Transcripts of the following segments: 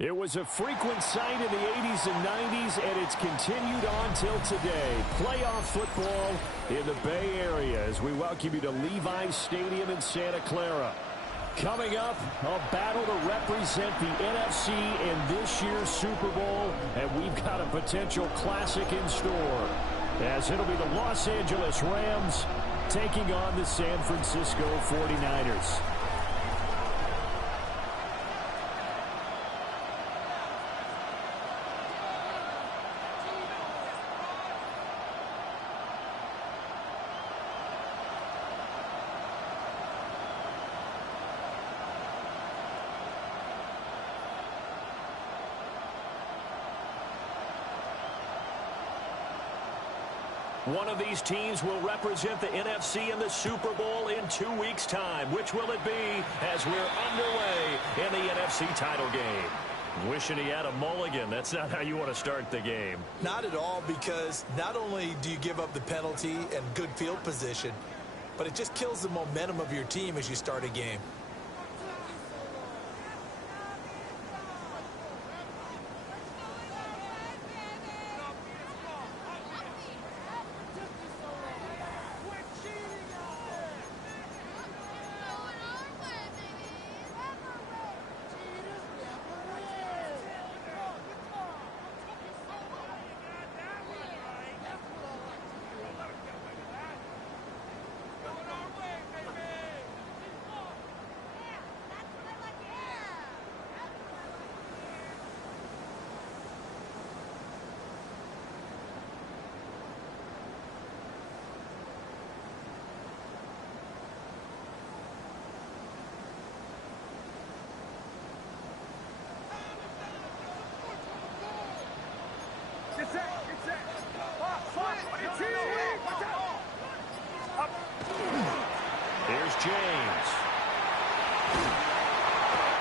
It was a frequent sight in the 80s and 90s, and it's continued on till today. Playoff football in the Bay Area as we welcome you to Levi's Stadium in Santa Clara. Coming up, a battle to represent the NFC in this year's Super Bowl, and we've got a potential classic in store, as it'll be the Los Angeles Rams taking on the San Francisco 49ers. One of these teams will represent the NFC in the Super Bowl in 2 weeks' time. Which will it be as we're underway in the NFC title game? Wishing he had a mulligan. That's not how you want to start the game. Not at all, because not only do you give up the penalty and good field position, but it just kills the momentum of your team as you start a game. Here's James.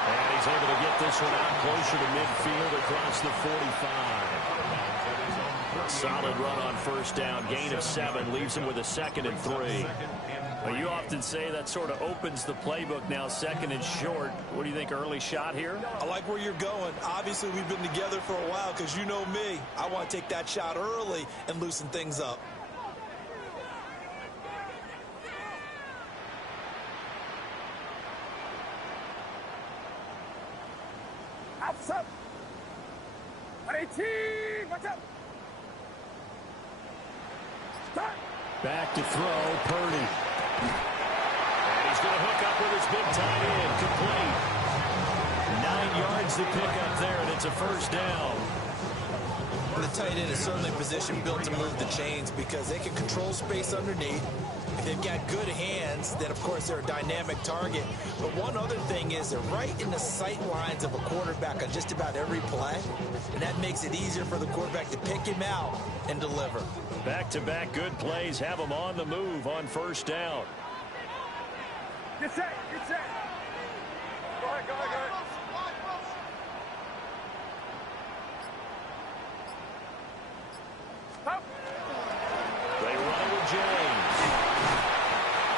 And he's able to get this one out closer to midfield across the 45. A solid run on first down. Gain of 7 leaves him with a 2nd and 3. Well, you often say that sort of opens the playbook now, 2nd and short. What do you think, early shot here? I like where you're going. Obviously, we've been together for a while because you know me. I want to take that shot early and loosen things up. Up. 18. Watch out. Start. Back to throw, Purdy. And he's going to hook up with his big tight end, complete. 9 yards to pick up there, and it's a first down. The tight end is certainly a position built to move the chains because they can control space underneath. If they've got good hands, then, of course, they're a dynamic target. But one other thing is they're right in the sight lines of a quarterback on just about every play, and that makes it easier for the quarterback to pick him out and deliver. Back-to-back good plays have them on the move on first down. Get set. Get set. Go ahead. Up. They run it with James.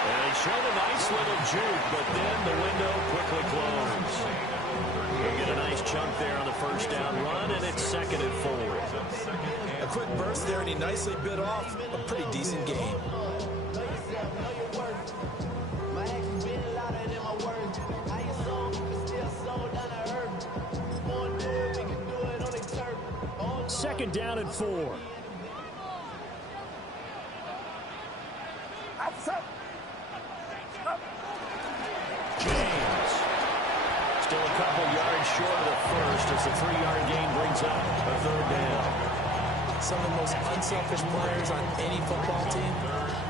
And he showed a nice little juke, but then the window quickly closed. They'll get a nice chunk there on the first down run, and it's 2nd and 4. A quick burst there, and he nicely bit off a pretty decent game. Second down and 4. James. Still a couple yards short of the first as the 3-yard gain brings up a 3rd down. Some of the most unselfish players on any football team,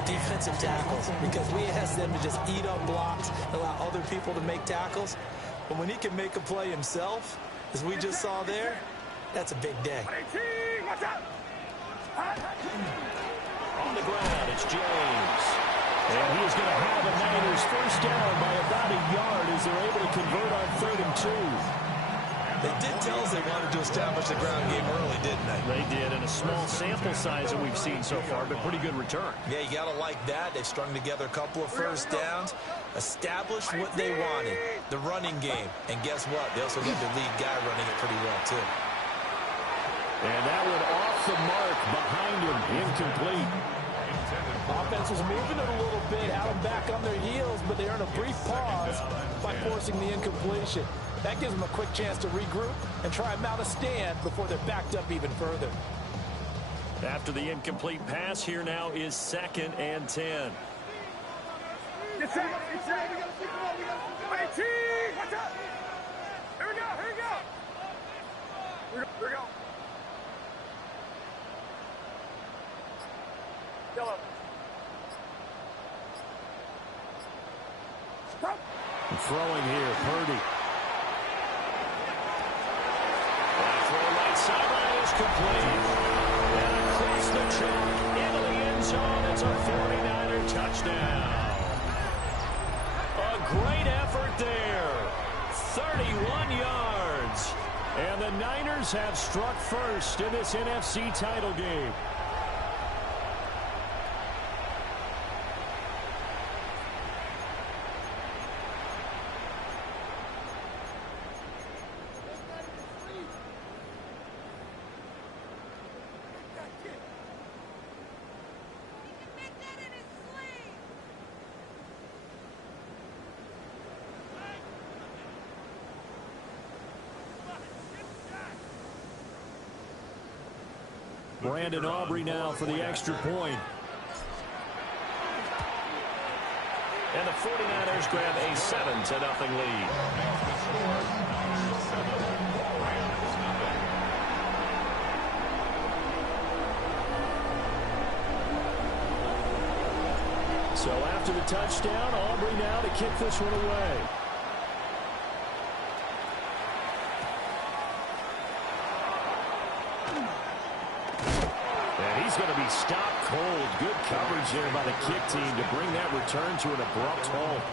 defensive tackles, because we ask them to just eat up blocks, allow other people to make tackles. But when he can make a play himself, as we just saw there, that's a big day. On the ground, it's James. And he is going to have a Niners first down by about a yard as they're able to convert on 3rd and 2. They did tell us they wanted to establish the ground game early, didn't they? They did, in a small sample size that we've seen so far, but pretty good return. Yeah, you got to like that. They've strung together a couple of first downs, established what they wanted, the running game. And guess what? They also got their lead guy running it pretty well, too. And that one off the mark behind him, incomplete. Offense was moving it a little bit, had them back on their heels, but they earned a brief pause by forcing the incompletion. That gives them a quick chance to regroup and try and mount a stand before they're backed up even further. After the incomplete pass, here now is 2nd and 10. Get set. Get set. Hey, team. Watch out. Here we go. Here we go. Here we go. Yellow. Stop. Throwing here, Purdy. That throw right sideline is complete. And across the chalk into the end zone. It's a 49er touchdown. A great effort there. 31 yards. And the Niners have struck first in this NFC title game. Brandon Aubrey now for the extra point. And the 49ers grab a 7-0 lead. So after the touchdown, Aubrey now to kick this one away. He's going to be stopped cold. Good coverage there by the kick team to bring that return to an abrupt halt.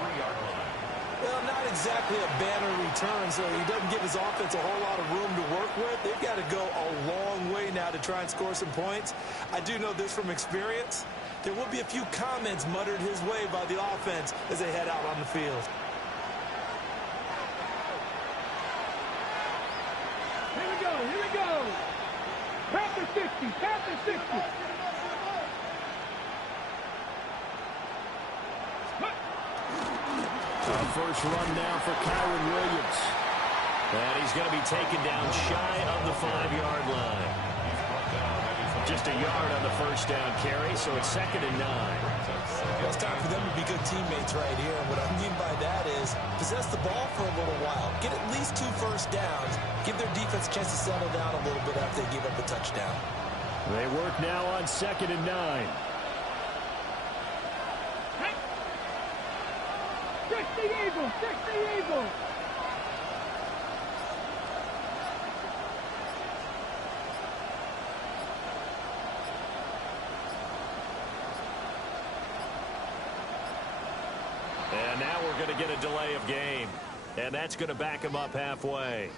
Well, not exactly a banner return, so he doesn't give his offense a whole lot of room to work with. They've got to go a long way now to try and score some points. I do know this from experience. There will be a few comments muttered his way by the offense as they head out on the field. Here we go. Here we go. Panther 60. Panther 60. First run now for Kyron Williams. And he's going to be taken down shy of the 5-yard line. Just a yard on the first down carry, so it's 2nd and 9. Well, it's time for them to be good teammates right here. And what I mean by that is possess the ball for a little while. Get at least 2 first downs. Give their defense a chance to settle down a little bit after they give up a touchdown. They work now on 2nd and 9. 60 Eagles. 60 Eagles. And now we're going to get a delay of game. And that's going to back him up halfway.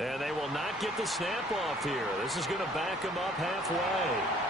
And they will not get the snap off here. This is going to back them up halfway.